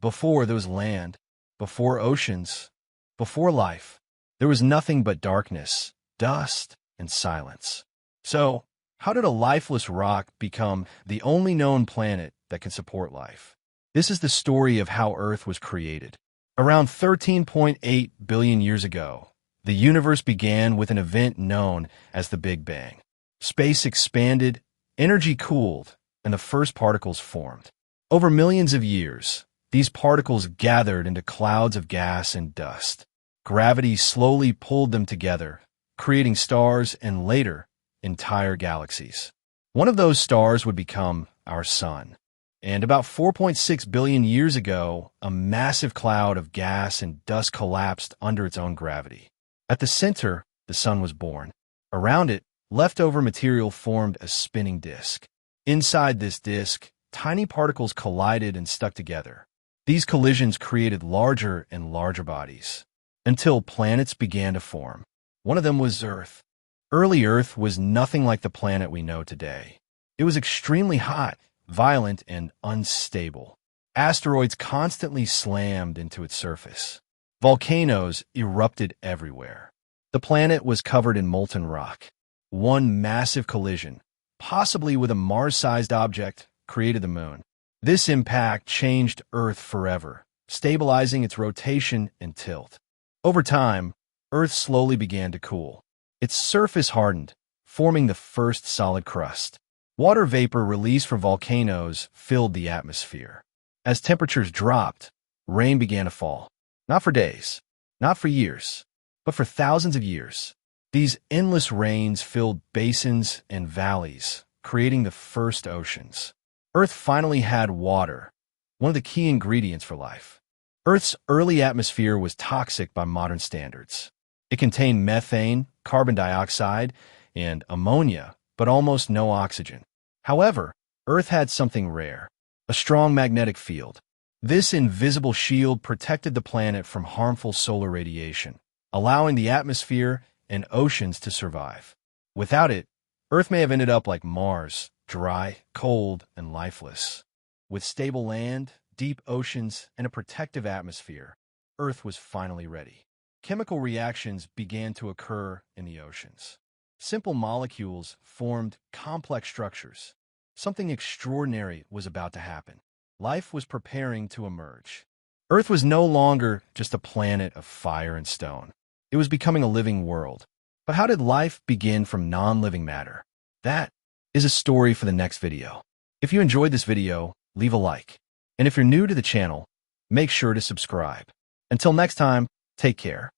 Before there was land, before oceans, before life, there was nothing but darkness, dust, and silence. So, how did a lifeless rock become the only known planet that can support life? This is the story of how Earth was created. Around 13.8 billion years ago, the universe began with an event known as the Big Bang. Space expanded, energy cooled, and the first particles formed. Over millions of years, these particles gathered into clouds of gas and dust. Gravity slowly pulled them together, creating stars and later, entire galaxies. One of those stars would become our Sun. And about 4.6 billion years ago, a massive cloud of gas and dust collapsed under its own gravity. At the center, the Sun was born. Around it, leftover material formed a spinning disk. Inside this disk, tiny particles collided and stuck together. These collisions created larger and larger bodies, until planets began to form. One of them was Earth. Early Earth was nothing like the planet we know today. It was extremely hot, violent, and unstable. Asteroids constantly slammed into its surface. Volcanoes erupted everywhere. The planet was covered in molten rock. One massive collision, possibly with a Mars-sized object, created the Moon. This impact changed Earth forever, stabilizing its rotation and tilt. Over time, Earth slowly began to cool. Its surface hardened, forming the first solid crust. Water vapor released from volcanoes filled the atmosphere. As temperatures dropped, rain began to fall. Not for days, not for years, but for thousands of years. These endless rains filled basins and valleys, creating the first oceans. Earth finally had water, one of the key ingredients for life. Earth's early atmosphere was toxic by modern standards. It contained methane, carbon dioxide, and ammonia, but almost no oxygen. However, Earth had something rare, a strong magnetic field. This invisible shield protected the planet from harmful solar radiation, allowing the atmosphere and oceans to survive. Without it, Earth may have ended up like Mars, dry, cold, and lifeless. With stable land, deep oceans, and a protective atmosphere, Earth was finally ready. Chemical reactions began to occur in the oceans. Simple molecules formed complex structures. Something extraordinary was about to happen. Life was preparing to emerge. Earth was no longer just a planet of fire and stone. It was becoming a living world. But how did life begin from non-living matter? That is a story for the next video. If you enjoyed this video, leave a like. And if you're new to the channel, make sure to subscribe. Until next time, take care.